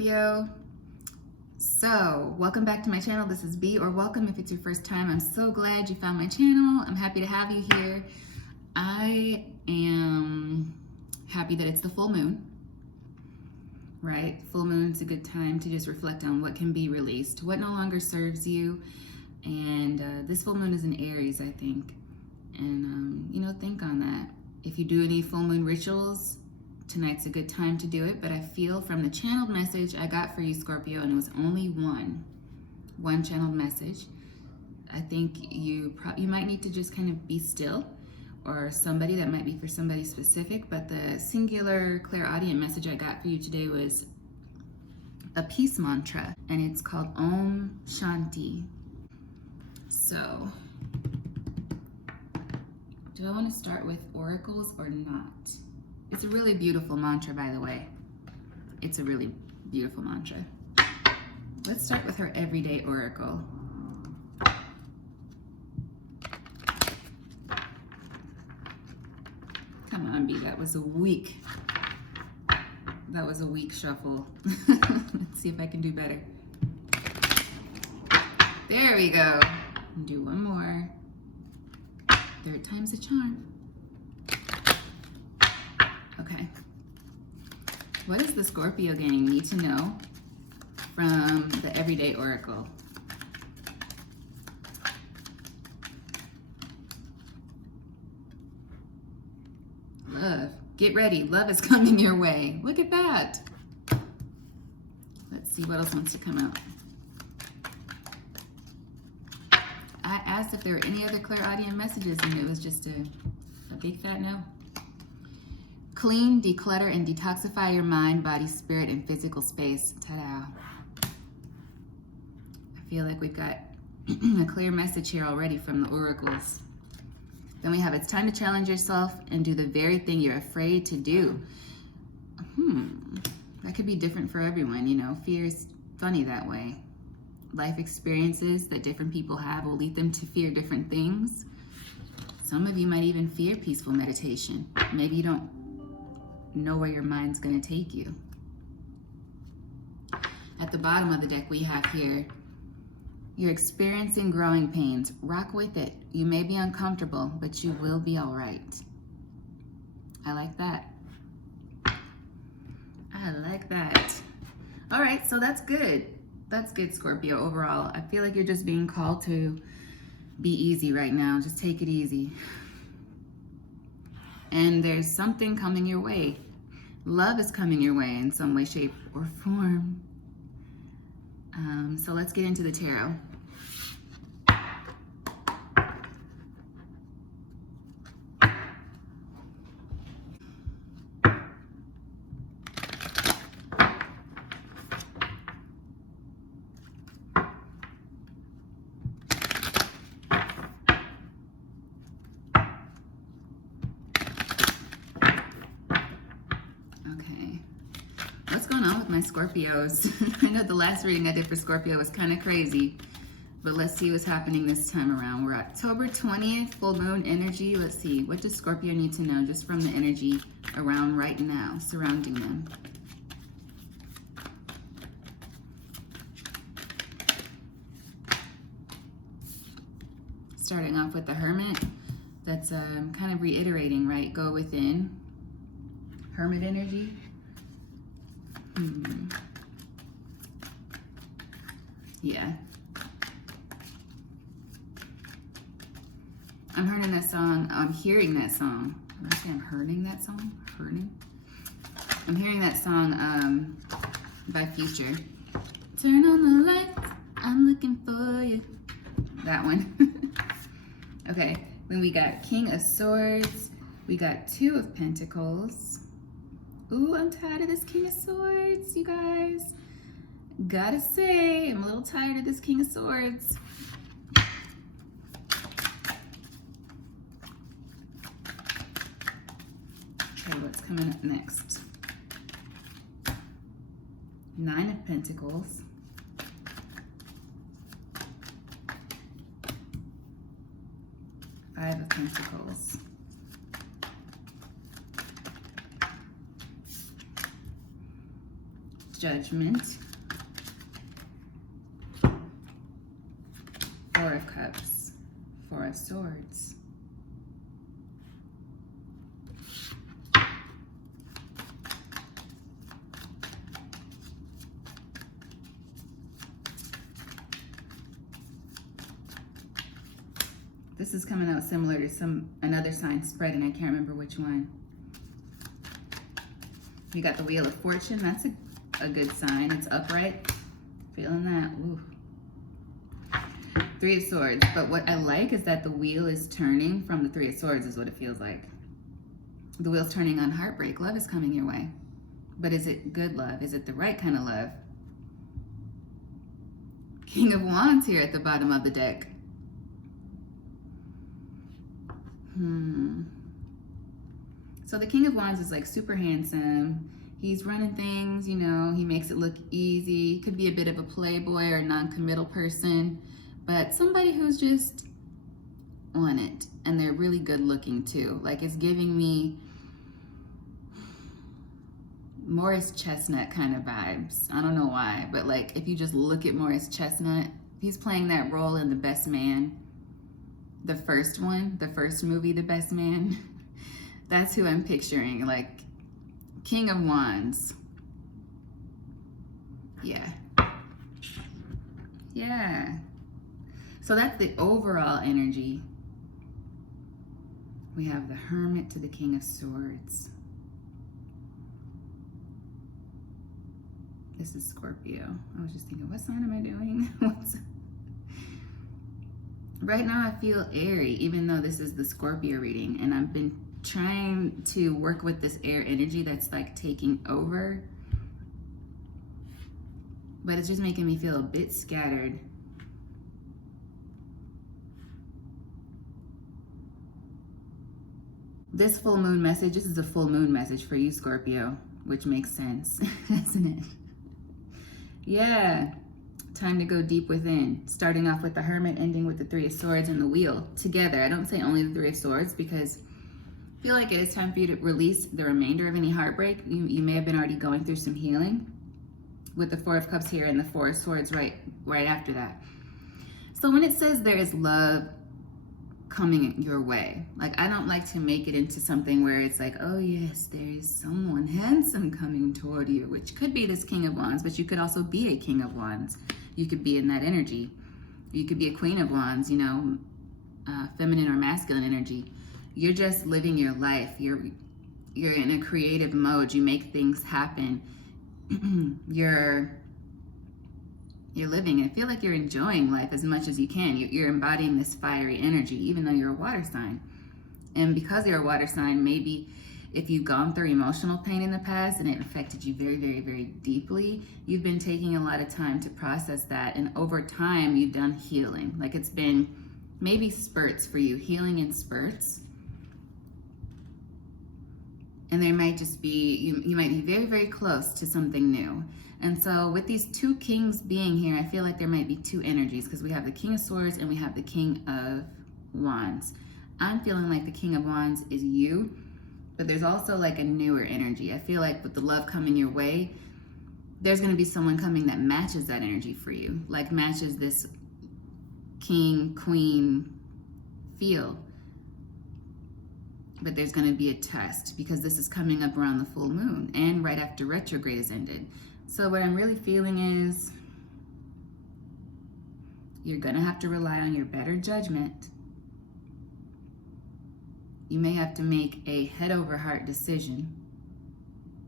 Scorpio. So, welcome back to my channel. This is B, or welcome if it's your first time. I'm so glad you found my channel. I'm happy to have you here. I am happy that it's the full moon, right? Full moon's a good time to just reflect on what can be released, what no longer serves you. And this full moon is in Aries, I think. And, think on that. If you do any full moon rituals, tonight's a good time to do it, but I feel from the channeled message I got for you, Scorpio, and it was only one channeled message. I think you might need to just kind of be still, or somebody, that might be for somebody specific, but the singular clairaudient message I got for you today was a peace mantra, and it's called Om Shanti. So, do I want to start with oracles or not? It's a really beautiful mantra, by the way. It's a really beautiful mantra. Let's start with her everyday oracle. Come on, B, that was a weak shuffle. Let's see if I can do better. There we go. Do one more. Third time's a charm. Okay. What does the Scorpio gang need to know from the everyday oracle? Love. Get ready. Love is coming your way. Look at that. Let's see what else wants to come out. I asked if there were any other clairaudient messages, and it was just a big fat no. Clean, declutter, and detoxify your mind, body, spirit, and physical space. Ta-da. I feel like we've got a clear message here already from the oracles. Then we have, it's time to challenge yourself and do the very thing you're afraid to do. That could be different for everyone, Fear's funny that way. Life experiences that different people have will lead them to fear different things. Some of you might even fear peaceful meditation. Maybe you don't know where your mind's going to take you. At the bottom of the deck, we have here, you're experiencing growing pains. Rock with it. You may be uncomfortable, but you will be all right. I like that. I like that. All right, so that's good. That's good, Scorpio, overall. I feel like you're just being called to be easy right now. Just take it easy. And there's something coming your way. Love is coming your way in some way, shape, or form. So let's get into the tarot. What's going on with my Scorpios? I know the last reading I did for Scorpio was kind of crazy, but let's see what's happening this time around. We're October 20th, full moon energy. Let's see, what does Scorpio need to know just from the energy around right now, surrounding them? Starting off with the Hermit, that's kind of reiterating, right? Go within. Hermit energy. Yeah. I'm hearing that song. I'm hearing that song. Did I say I'm hearing that song? I'm hearing that song by Future. Turn on the lights. I'm looking for you. That one. Okay. Then we got King of Swords. We got Two of Pentacles. Ooh, I'm tired of this King of Swords, you guys. Gotta say, I'm a little tired of this King of Swords. Okay, what's coming up next? Nine of Pentacles. Five of Pentacles. Judgment. Four of Cups. Four of Swords. This is coming out similar to another sign spread, and I can't remember which one. You got the Wheel of Fortune. That's a good sign. It's upright. Feeling that. Ooh. Three of Swords. But what I like is that the wheel is turning from the Three of Swords is what it feels like. The wheel's turning on heartbreak. Love is coming your way. But is it good love? Is it the right kind of love? King of Wands here at the bottom of the deck. So the King of Wands is like super handsome. He's running things, you know, he makes it look easy. Could be a bit of a playboy or a non-committal person, but somebody who's just on it. And they're really good looking too. Like, it's giving me Morris Chestnut kind of vibes. I don't know why, but like, if you just look at Morris Chestnut, he's playing that role in The Best Man. The first one, the first movie, The Best Man. That's who I'm picturing, like King of Wands. Yeah. Yeah. So that's the overall energy. We have the Hermit to the King of Swords. This is Scorpio. I was just thinking, what sign am I doing? Right now I feel airy, even though this is the Scorpio reading, and I've been trying to work with this air energy that's like taking over, but it's just making me feel a bit scattered. This full moon message, this is a full moon message for you, Scorpio, which makes sense, doesn't it? Yeah. Time to go deep within, starting off with the Hermit, ending with the Three of Swords and the Wheel together. I don't say only the Three of Swords because I feel like it is time for you to release the remainder of any heartbreak. You may have been already going through some healing with the Four of Cups here and the Four of Swords right after that. So when it says there is love coming your way, like, I don't like to make it into something where it's like, oh yes, there is someone handsome coming toward you, which could be this King of Wands, but you could also be a King of Wands. You could be in that energy. You could be a Queen of Wands, you know, feminine or masculine energy. You're just living your life. You're in a creative mode. You make things happen. You're living. I feel like you're enjoying life as much as you can. You're embodying this fiery energy, even though you're a water sign. And because you're a water sign, maybe if you've gone through emotional pain in the past and it affected you very, very, very deeply, you've been taking a lot of time to process that. And over time, you've done healing. Like, it's been maybe spurts for you, healing in spurts. And there might just be, you might be very, very close to something new. And so with these two kings being here, I feel like there might be two energies, because we have the King of Swords and we have the King of Wands. I'm feeling like the King of Wands is you, but there's also like a newer energy. I feel like with the love coming your way, there's going to be someone coming that matches that energy for you, like matches this king, queen feel. But there's going to be a test, because this is coming up around the full moon and right after retrograde has ended. So what I'm really feeling is you're going to have to rely on your better judgment. You may have to make a head over heart decision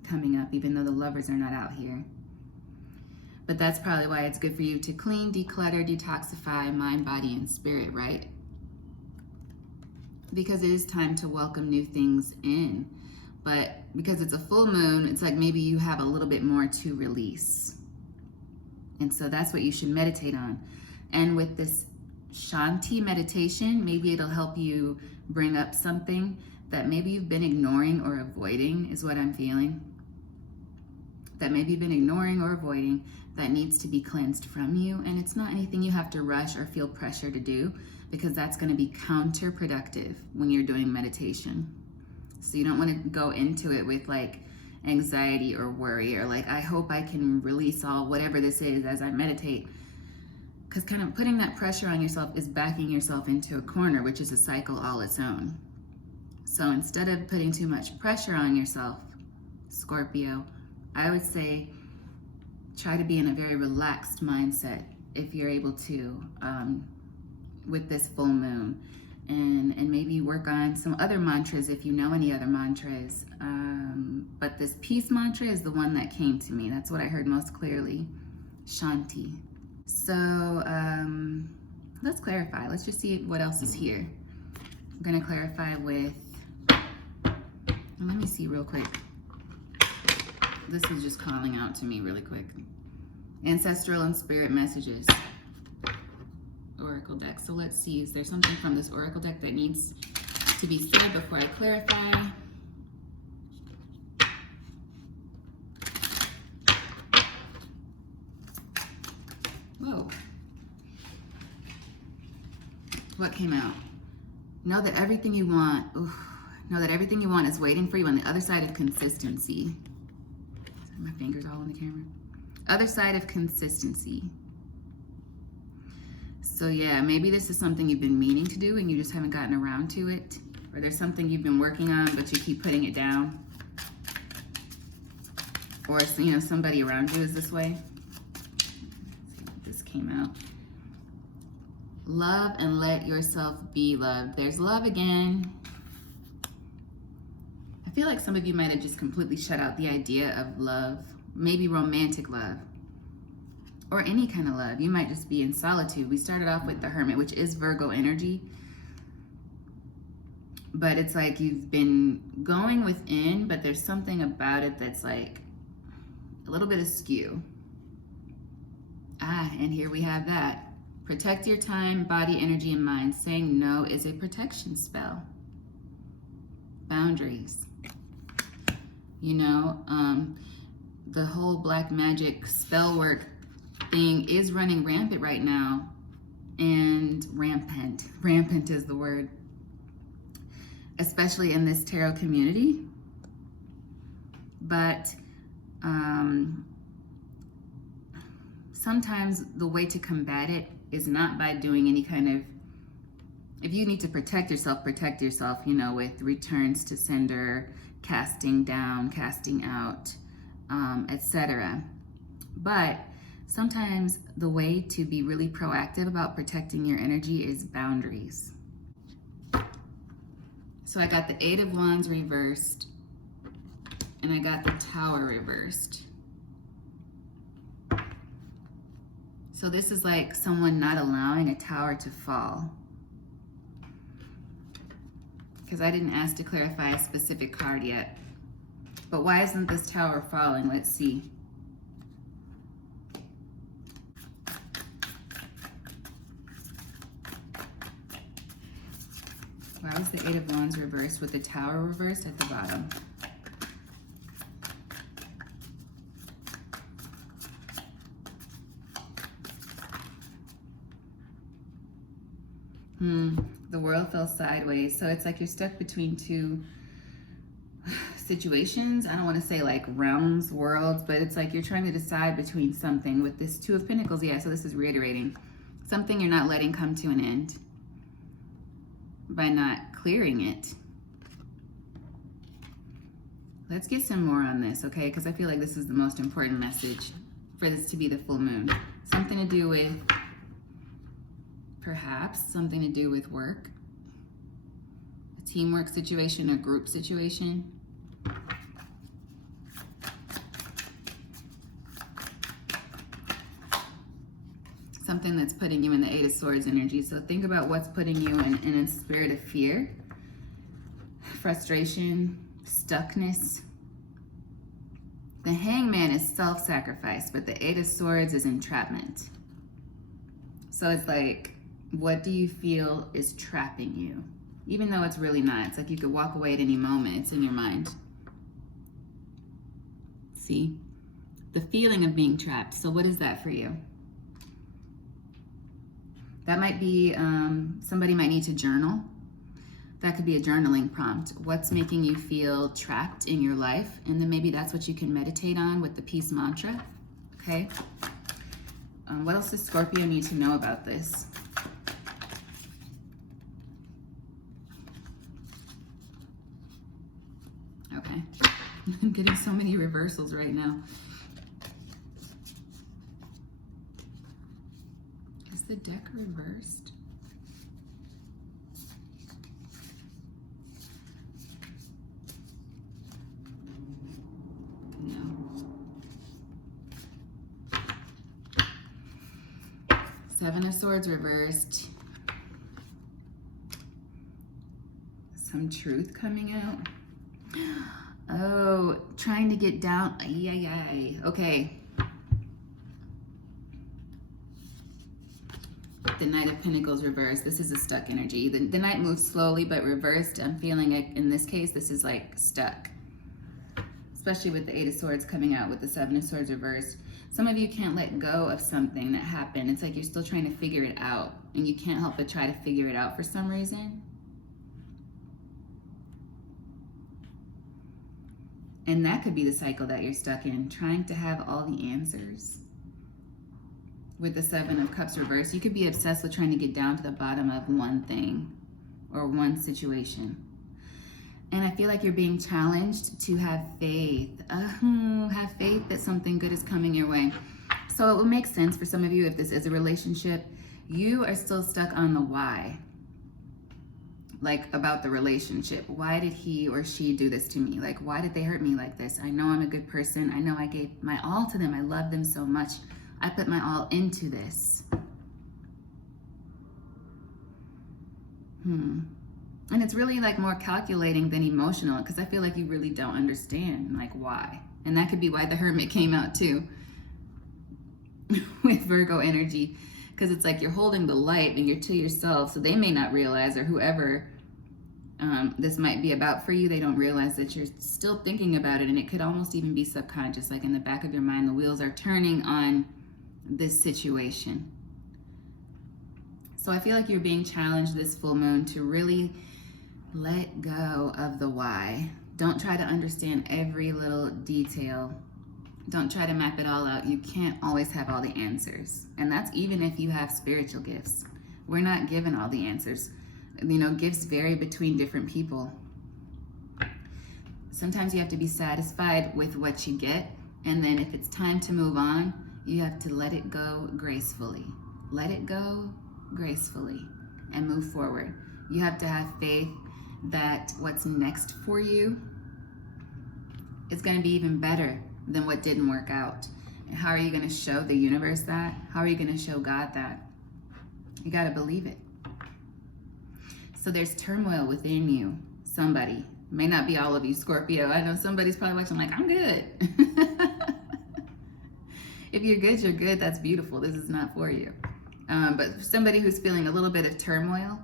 coming up, even though the lovers are not out here. But that's probably why it's good for you to clean, declutter, detoxify mind, body, and spirit, right? Because it is time to welcome new things in. But because it's a full moon, it's like maybe you have a little bit more to release. And so that's what you should meditate on. And with this Shanti meditation, maybe it'll help you bring up something that maybe you've been ignoring or avoiding, is what I'm feeling. That maybe you've been ignoring or avoiding that needs to be cleansed from you. And it's not anything you have to rush or feel pressure to do, because that's going to be counterproductive when you're doing meditation. So you don't want to go into it with like anxiety or worry, or like, I hope I can release all whatever this is as I meditate. Because kind of putting that pressure on yourself is backing yourself into a corner, which is a cycle all its own. So instead of putting too much pressure on yourself, Scorpio, I would say try to be in a very relaxed mindset if you're able to with this full moon. And maybe work on some other mantras if you know any other mantras. But this peace mantra is the one that came to me. That's what I heard most clearly. Shanti. So let's clarify. Let's just see what else is here. I'm going to clarify with, let me see real quick. This is just calling out to me really quick. Ancestral and spirit messages. Oracle deck. So let's see, is there something from this oracle deck that needs to be said before I clarify? Whoa. What came out? Know that everything you want, know that everything you want is waiting for you on the other side of consistency. My fingers all on the camera. Other side of consistency. So yeah, maybe this is something you've been meaning to do and you just haven't gotten around to it. Or there's something you've been working on but you keep putting it down. Or somebody around you is this way. Let's see what this came out. Love and let yourself be loved. There's love again. I feel like some of you might have just completely shut out the idea of love. Maybe romantic love. Or any kind of love. You might just be in solitude. We started off with the Hermit, which is Virgo energy. But it's like you've been going within, but there's something about it that's like a little bit askew. And here we have that. Protect your time, body, energy, and mind. Saying no is a protection spell. Boundaries. The whole black magic spell work thing is running rampant right now, and rampant is the word, especially in this tarot community. But sometimes the way to combat it is not by doing any kind of, if you need to protect yourself, with returns to sender, casting down, casting out, etc. But sometimes the way to be really proactive about protecting your energy is boundaries. So I got the Eight of Wands reversed, and I got the Tower reversed. So this is like someone not allowing a tower to fall. Because I didn't ask to clarify a specific card yet. But why isn't this tower falling? Let's see. Why was the Eight of Wands reversed with the Tower reversed at the bottom? The world fell sideways. So it's like you're stuck between two situations. I don't want to say like realms, worlds, but it's like you're trying to decide between something with this Two of Pentacles. Yeah, so this is reiterating something you're not letting come to an end by not clearing it. Let's get some more on this, okay? Because I feel like this is the most important message for this to be the full moon. Something to do with, perhaps, something to do with work, a teamwork situation, a group situation. Something that's putting you in the Eight of Swords energy. So think about what's putting you in a spirit of fear, frustration, stuckness. The Hangman is self-sacrifice, but the Eight of Swords is entrapment. So it's like, what do you feel is trapping you? Even though it's really not. It's like you could walk away at any moment. It's in your mind. See? The feeling of being trapped. So what is that for you? That might be, somebody might need to journal. That could be a journaling prompt. What's making you feel trapped in your life? And then maybe that's what you can meditate on with the peace mantra. Okay. What else does Scorpio need to know about this? Okay. I'm getting so many reversals right now. Is the deck reversed? Seven of Swords reversed. Some truth coming out. Oh, trying to get down. Okay. The Knight of Pentacles reversed. This is a stuck energy. The Knight moves slowly but reversed. I'm feeling like in this case, this is like stuck. Especially with the Eight of Swords coming out with the Seven of Swords reversed. Some of you can't let go of something that happened. It's like you're still trying to figure it out, and you can't help but try to figure it out for some reason. And that could be the cycle that you're stuck in, trying to have all the answers. With the Seven of Cups reversed, you could be obsessed with trying to get down to the bottom of one thing or one situation. And I feel like you're being challenged to have faith. Have faith that something good is coming your way. So it will make sense for some of you if this is a relationship. You are still stuck on the why. Like about the relationship. Why did he or she do this to me? Like, why did they hurt me like this? I know I'm a good person. I know I gave my all to them. I love them so much. I put my all into this. And it's really like more calculating than emotional, because I feel like you really don't understand like why. And that could be why the Hermit came out too with Virgo energy, because it's like you're holding the light and you're to yourself, so they may not realize, or whoever this might be about for you, they don't realize that you're still thinking about it, and it could almost even be subconscious, like in the back of your mind, the wheels are turning on this situation. So I feel like you're being challenged this full moon to really let go of the why. Don't try to understand every little detail. Don't try to map it all out. You can't always have all the answers. And that's even if you have spiritual gifts. We're not given all the answers. You know, gifts vary between different people. Sometimes you have to be satisfied with what you get. And then if it's time to move on, you have to let it go gracefully. Let it go gracefully and move forward. You have to have faith that what's next for you is going to be even better than what didn't work out. And how are you going to show the universe that? How are you going to show God that? You got to believe it. So there's turmoil within you. Somebody, may not be all of you, Scorpio. I know somebody's probably watching like, I'm good. If you're good, you're good. That's beautiful. This is not for you. But for somebody who's feeling a little bit of turmoil,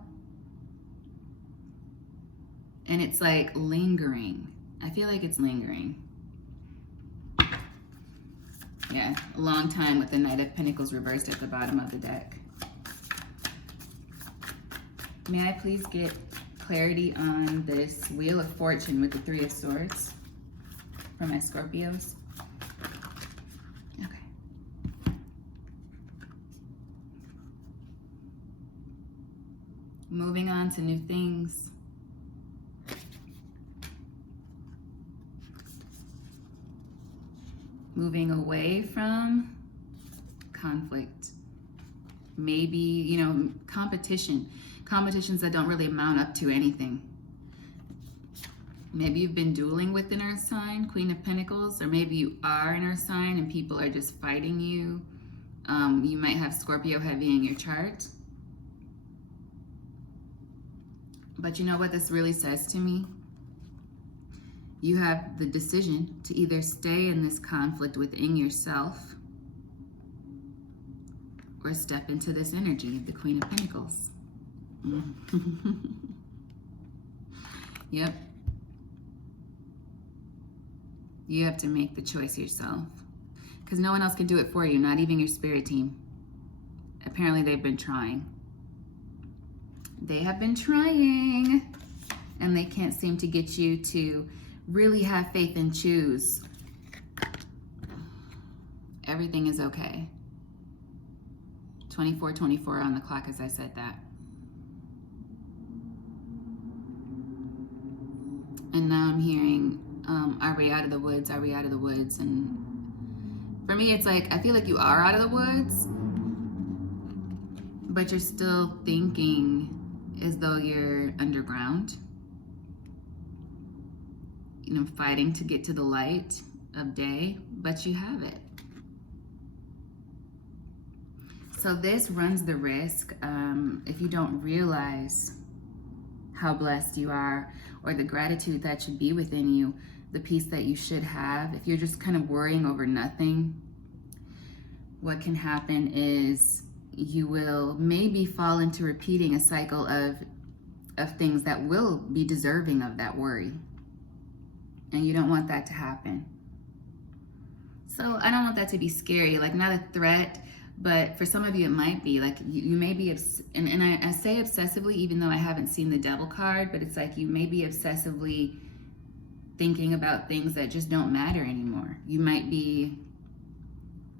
and it's like lingering. I feel like it's lingering. Yeah, a long time with the Knight of Pentacles reversed at the bottom of the deck. May I please get clarity on this Wheel of Fortune with the Three of Swords for my Scorpios? Okay. Moving on to new things. Moving away from conflict. Maybe, you know, competition. Competitions that don't really amount up to anything. Maybe you've been dueling with an earth sign, Queen of Pentacles, or maybe you are an earth sign and people are just fighting you. You might have Scorpio heavy in your chart. But you know what this really says to me? You have the decision to either stay in this conflict within yourself or step into this energy of the Queen of Pentacles. Yep. You have to make the choice yourself, because no one else can do it for you, not even your spirit team. Apparently they've been trying. They have been trying. and they can't seem to get you to really have faith and choose. Everything is okay. 24:24 on the clock as I said that. And now I'm hearing, are we out of the woods? Are we out of the woods? And for me, it's like, I feel like you are out of the woods, but you're still thinking as though you're underground, you know, fighting to get to the light of day, but you have it. So this runs the risk, if you don't realize how blessed you are, or the gratitude that should be within you, the peace that you should have. If you're just kind of worrying over nothing, what can happen is you will maybe fall into repeating a cycle of things that will be deserving of that worry. And you don't want that to happen. So I don't want that to be scary, like not a threat, but for some of you it might be. Like you may be, and I say obsessively even though I haven't seen the devil card, but it's like you may be obsessively thinking about things that just don't matter anymore. You might be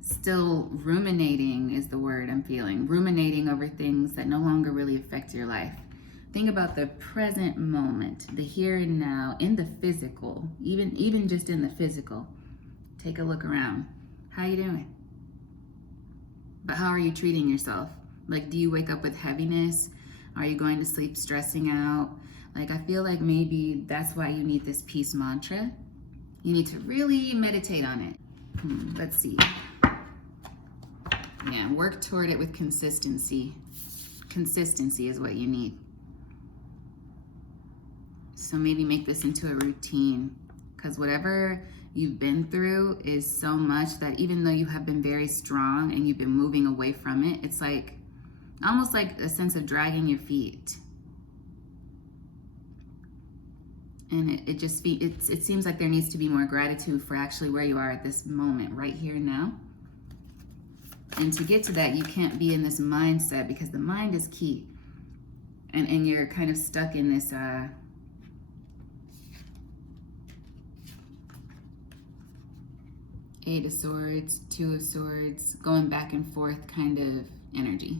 still ruminating is the word I'm feeling. Ruminating over things that no longer really affect your life. Think about the present moment, the here and now, in the physical, even just in the physical. Take a look around. How you doing? But how are you treating yourself? Like, do you wake up with heaviness? Are you going to sleep stressing out? Like, I feel like maybe that's why you need this peace mantra. You need to really meditate on it. Let's see. Yeah, work toward it with consistency. Consistency is what you need. So maybe make this into a routine, because whatever you've been through is so much that even though you have been very strong and you've been moving away from it, it's like almost like a sense of dragging your feet. And it seems like there needs to be more gratitude for actually where you are at this moment, right here and now. And to get to that, you can't be in this mindset, because the mind is key. And you're kind of stuck in this Eight of Swords, Two of Swords, going back and forth kind of energy.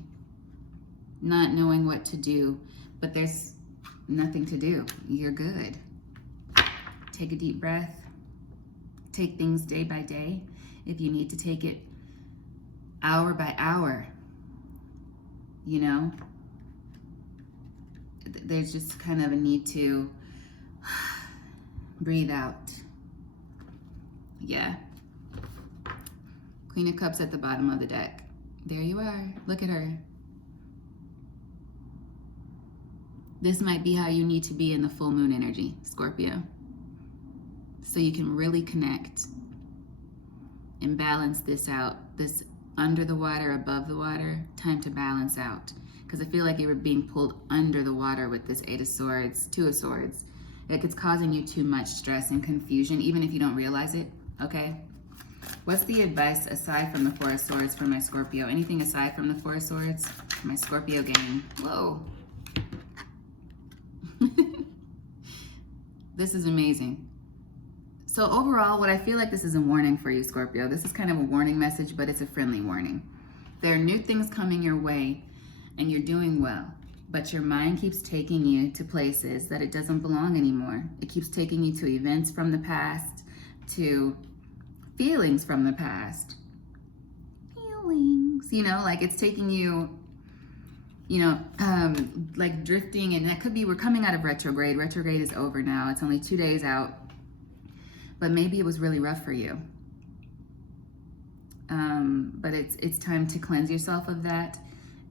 Not knowing what to do, but there's nothing to do. You're good. Take a deep breath. Take things day by day. If you need to take it hour by hour, you know, there's just kind of a need to breathe out. Yeah. Queen of Cups at the bottom of the deck. There you are. Look at her. This might be how you need to be in the full moon energy, Scorpio. So you can really connect and balance this out. This under the water, above the water, time to balance out. Because I feel like you were being pulled under the water with this Eight of Swords, Two of Swords. Like it's causing you too much stress and confusion, even if you don't realize it, okay? What's the advice aside from the Four of Swords for my Scorpio? Anything aside from the Four of Swords for my Scorpio gang? Whoa. This is amazing. So overall, what I feel like this is a warning for you, Scorpio. This is kind of a warning message, but it's a friendly warning. There are new things coming your way, and you're doing well. But your mind keeps taking you to places that it doesn't belong anymore. It keeps taking you to events from the past, to feelings from the past. Feelings, you know, like it's taking you, you know, like drifting, and that could be, we're coming out of retrograde. Retrograde is over now. It's only 2 days out. But maybe it was really rough for you. But it's time to cleanse yourself of that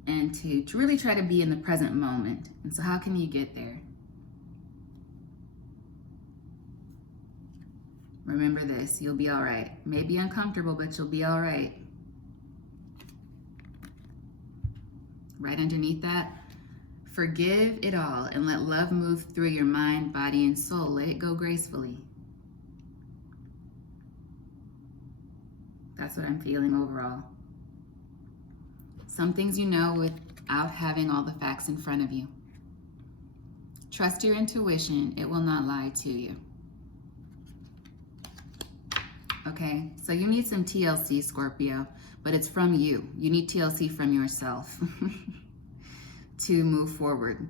and to really try to be in the present moment. And so how can you get there? Remember this, you'll be all right. Maybe uncomfortable, but you'll be all right. Right underneath that, forgive it all and let love move through your mind, body, and soul. Let it go gracefully. That's what I'm feeling overall. Some things you know without having all the facts in front of you. Trust your intuition. It will not lie to you. Okay, so you need some TLC, Scorpio, but it's from you. You need TLC from yourself to move forward,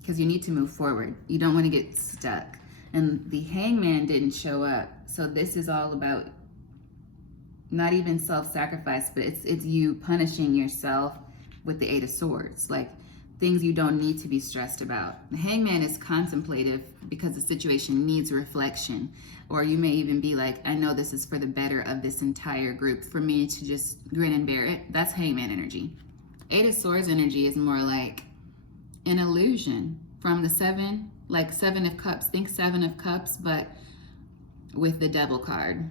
because you need to move forward. You don't want to get stuck. And the Hangman didn't show up, so this is all about not even self-sacrifice, but it's you punishing yourself with the Eight of Swords, like things you don't need to be stressed about. The Hangman is contemplative because the situation needs reflection. Or you may even be like, I know this is for the better of this entire group. For me to just grin and bear it, that's Hangman energy. Eight of Swords energy is more like an illusion from the Seven, like Seven of Cups. Think Seven of Cups, but with the Devil card.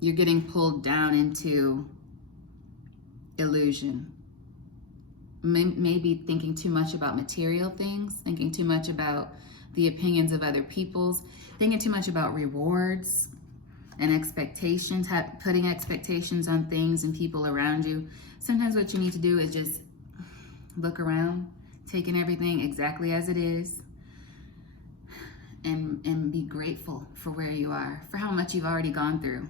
You're getting pulled down into illusion. Maybe thinking too much about material things, thinking too much about the opinions of other people's, thinking too much about rewards and expectations, putting expectations on things and people around you. Sometimes what you need to do is just look around, taking everything exactly as it is, and be grateful for where you are, for how much you've already gone through.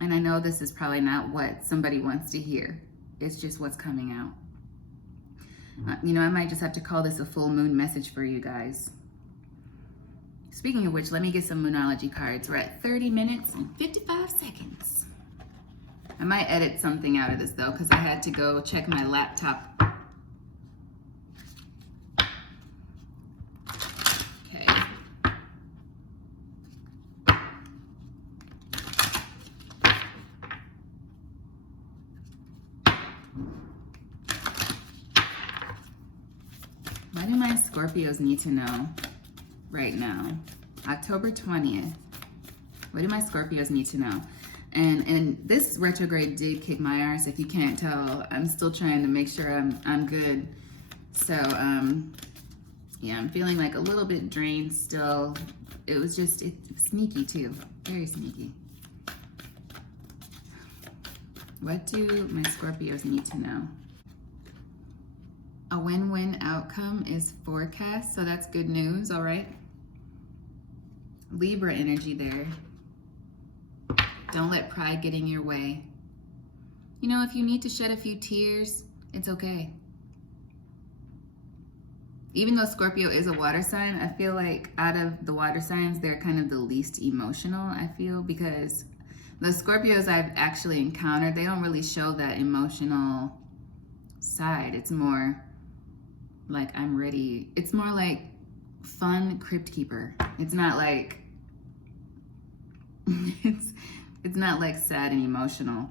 And I know this is probably not what somebody wants to hear. It's just what's coming out. You know, I might just have to call this a full moon message for you guys. Speaking of which, let me get some Moonology cards. We're at 30 minutes and 55 seconds. I might edit something out of this though, because I had to go check my laptop. Okay. What do my Scorpios need to know right now? October 20th. What do my Scorpios need to know? And this retrograde did kick my ass. If you can't tell, I'm still trying to make sure I'm good. So yeah, I'm feeling like a little bit drained still. It was sneaky too, very sneaky. What do my Scorpios need to know? A win-win outcome is forecast, so that's good news, all right? Libra energy there. Don't let pride get in your way. You know, if you need to shed a few tears, it's okay. Even though Scorpio is a water sign, I feel like out of the water signs, they're kind of the least emotional, I feel, because the Scorpios I've actually encountered, they don't really show that emotional side. It's more like I'm ready. It's more like fun crypt keeper. It's not like it's not like sad and emotional.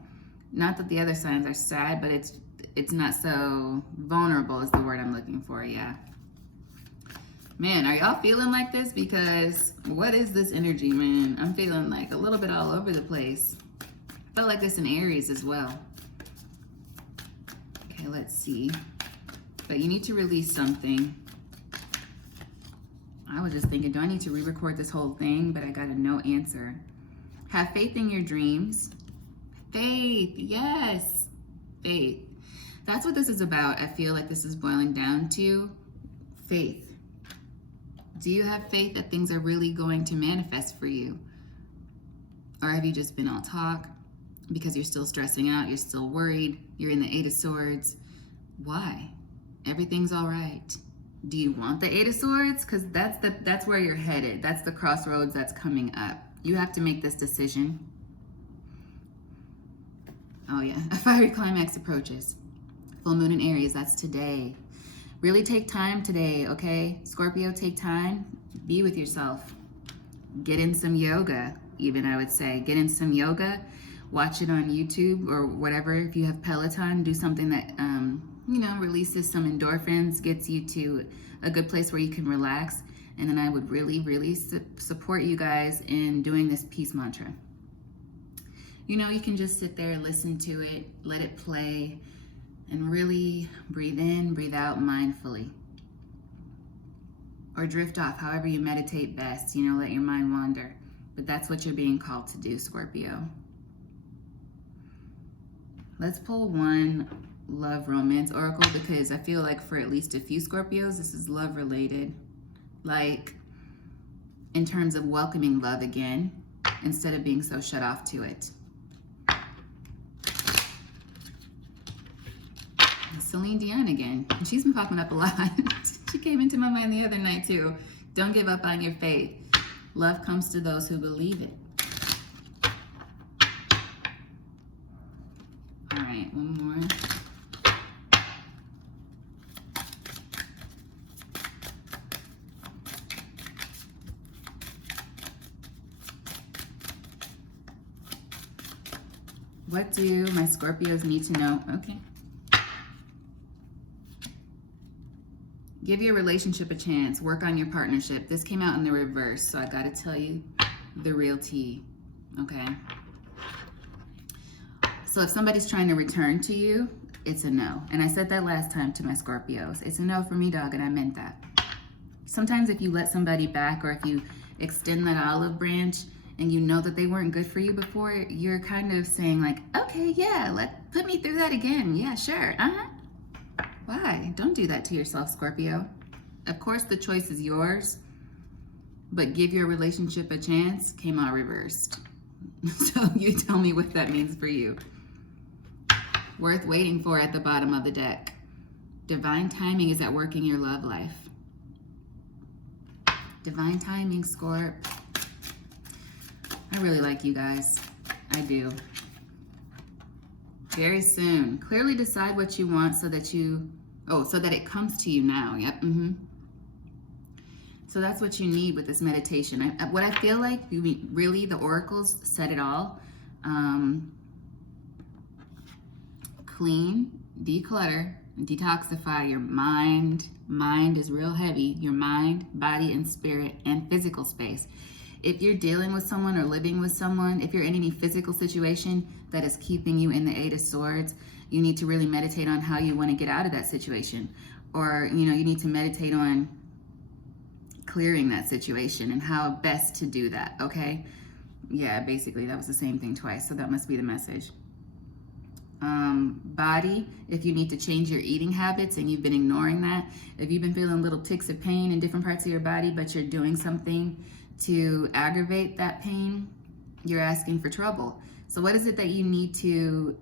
Not that the other signs are sad, but it's not so vulnerable is the word I'm looking for. Yeah. Man, are y'all feeling like this? Because what is this energy, man? I'm feeling like a little bit all over the place. I felt like this in Aries as well. Okay, let's see. But you need to release something. I was just thinking, do I need to re-record this whole thing? But I got a no answer. Have faith in your dreams. Faith, yes. Faith. That's what this is about. I feel like this is boiling down to faith. Do you have faith that things are really going to manifest for you? Or have you just been all talk because you're still stressing out, you're still worried, you're in the Eight of Swords? Why? Everything's all right. Do you want the Eight of Swords? Because that's where you're headed. That's the crossroads that's coming up. You have to make this decision. Oh yeah, a fiery climax approaches. Full moon in Aries, that's today. Really take time today, okay? Scorpio, take time. Be with yourself. Get in some yoga, even I would say. Get in some yoga. Watch it on YouTube or whatever. If you have Peloton, do something that, you know, releases some endorphins, gets you to a good place where you can relax. And then I would really, really support you guys in doing this peace mantra. You know, you can just sit there and listen to it, let it play, and really breathe in, breathe out mindfully. Or drift off, however you meditate best, you know, let your mind wander. But that's what you're being called to do, Scorpio. Let's pull one love romance oracle, because I feel like for at least a few Scorpios, this is love related. Like in terms of welcoming love again, instead of being so shut off to it. Celine Dion again. She's been popping up a lot. She came into my mind the other night too. Don't give up on your faith. Love comes to those who believe it. All right, one more. What do my Scorpios need to know? Okay. Give your relationship a chance. Work on your partnership. This came out in the reverse, so I gotta tell you the real tea, okay? So if somebody's trying to return to you, it's a no. And I said that last time to my Scorpios. It's a no for me, dog, and I meant that. Sometimes if you let somebody back, or if you extend that olive branch and you know that they weren't good for you before, you're kind of saying like, okay, yeah, put me through that again. Yeah, sure, Why? Don't do that to yourself, Scorpio. Of course, the choice is yours, but give your relationship a chance came out reversed. So you tell me what that means for you. Worth waiting for at the bottom of the deck. Divine timing is at work in your love life. Divine timing, Scorp. I really like you guys. I do. Very soon. Clearly decide what you want so that it comes to you now. Yep. So that's what you need with this meditation. What I feel like, really, the oracles said it all. Clean, declutter, detoxify your mind. Mind is real heavy. Your mind, body, and spirit, and physical space. If you're dealing with someone or living with someone, if you're in any physical situation that is keeping you in the Eight of Swords, you need to really meditate on how you want to get out of that situation. Or, you need to meditate on clearing that situation and how best to do that, okay? Yeah, basically, that was the same thing twice, so that must be the message. Body, if you need to change your eating habits and you've been ignoring that, if you've been feeling little ticks of pain in different parts of your body, but you're doing something to aggravate that pain, you're asking for trouble. So what is it that you need to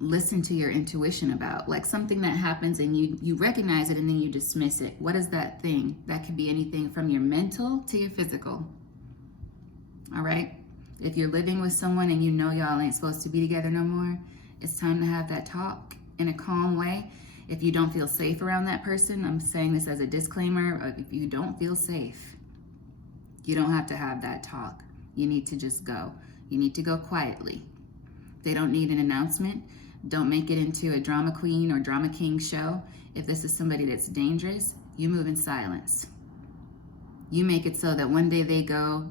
listen to your intuition about? Like something that happens and you recognize it and then you dismiss it. What is that thing? That could be anything from your mental to your physical. All right? If you're living with someone and you know y'all ain't supposed to be together no more, it's time to have that talk in a calm way. If you don't feel safe around that person, I'm saying this as a disclaimer, if you don't feel safe, you don't have to have that talk. You need to just go. You need to go quietly. They don't need an announcement. Don't make it into a drama queen or drama king show. If this is somebody that's dangerous, you move in silence. You make it so that one day they go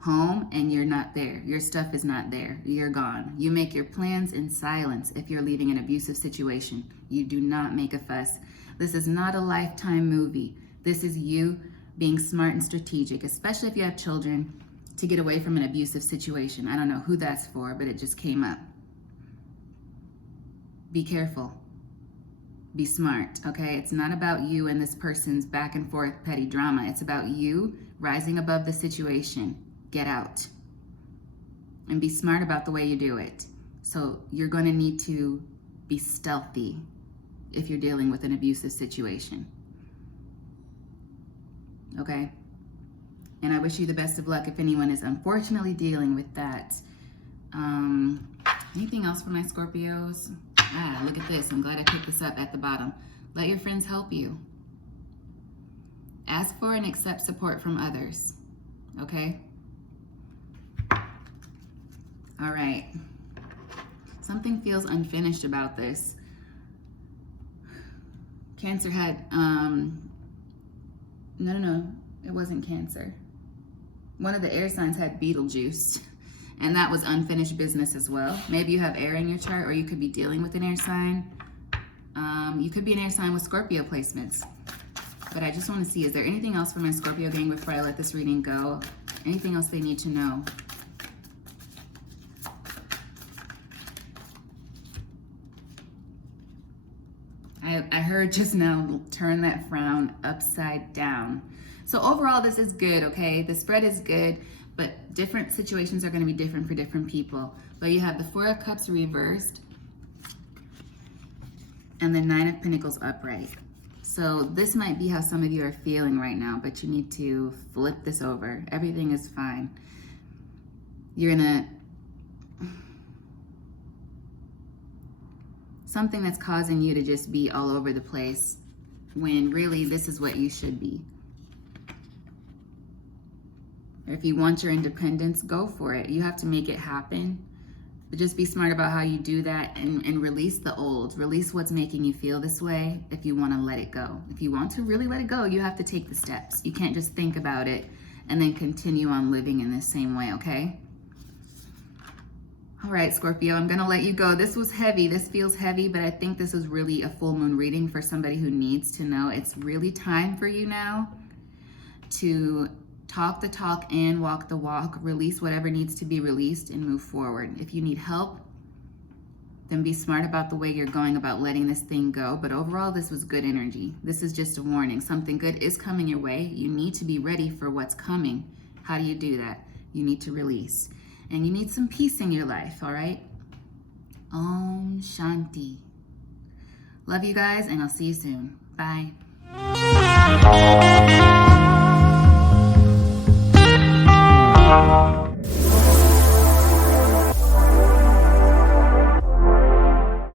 home and you're not there. Your stuff is not there. You're gone. You make your plans in silence if you're leaving an abusive situation. You do not make a fuss. This is not a Lifetime movie. This is you being smart and strategic, especially if you have children, to get away from an abusive situation. I don't know who that's for, but it just came up. Be careful. Be smart, okay? It's not about you and this person's back and forth petty drama. It's about you rising above the situation. Get out. And be smart about the way you do it. So you're going to need to be stealthy if you're dealing with an abusive situation. Okay? And I wish you the best of luck if anyone is unfortunately dealing with that. Anything else for my Scorpios? Look at this. I'm glad I picked this up at the bottom. Let your friends help you. Ask for and accept support from others. Okay? All right. Something feels unfinished about this. Cancer had, no, it wasn't Cancer. One of the air signs had Beetlejuice, and that was unfinished business as well. Maybe you have air in your chart, or you could be dealing with an air sign. You could be an air sign with Scorpio placements. But I just want to see, is there anything else for my Scorpio gang before I let this reading go? Anything else they need to know? I heard just now, turn that frown upside down. So overall, this is good, okay? The spread is good, but different situations are going to be different for different people. But you have the Four of Cups reversed and the Nine of Pentacles upright. So this might be how some of you are feeling right now, but you need to flip this over. Everything is fine. You're in a something that's causing you to just be all over the place when really this is what you should be. If you want your independence, go for it. You have to make it happen. But just be smart about how you do that and release the old. Release what's making you feel this way if you want to let it go. If you want to really let it go, you have to take the steps. You can't just think about it and then continue on living in the same way, okay? All right, Scorpio, I'm going to let you go. This was heavy. This feels heavy, but I think this is really a full moon reading for somebody who needs to know it's really time for you now to talk the talk and walk the walk. Release whatever needs to be released and move forward. If you need help, then be smart about the way you're going about letting this thing go. But overall, this was good energy. This is just a warning. Something good is coming your way. You need to be ready for what's coming. How do you do that? You need to release. And you need some peace in your life, all right? Om Shanti. Love you guys, and I'll see you soon. Bye.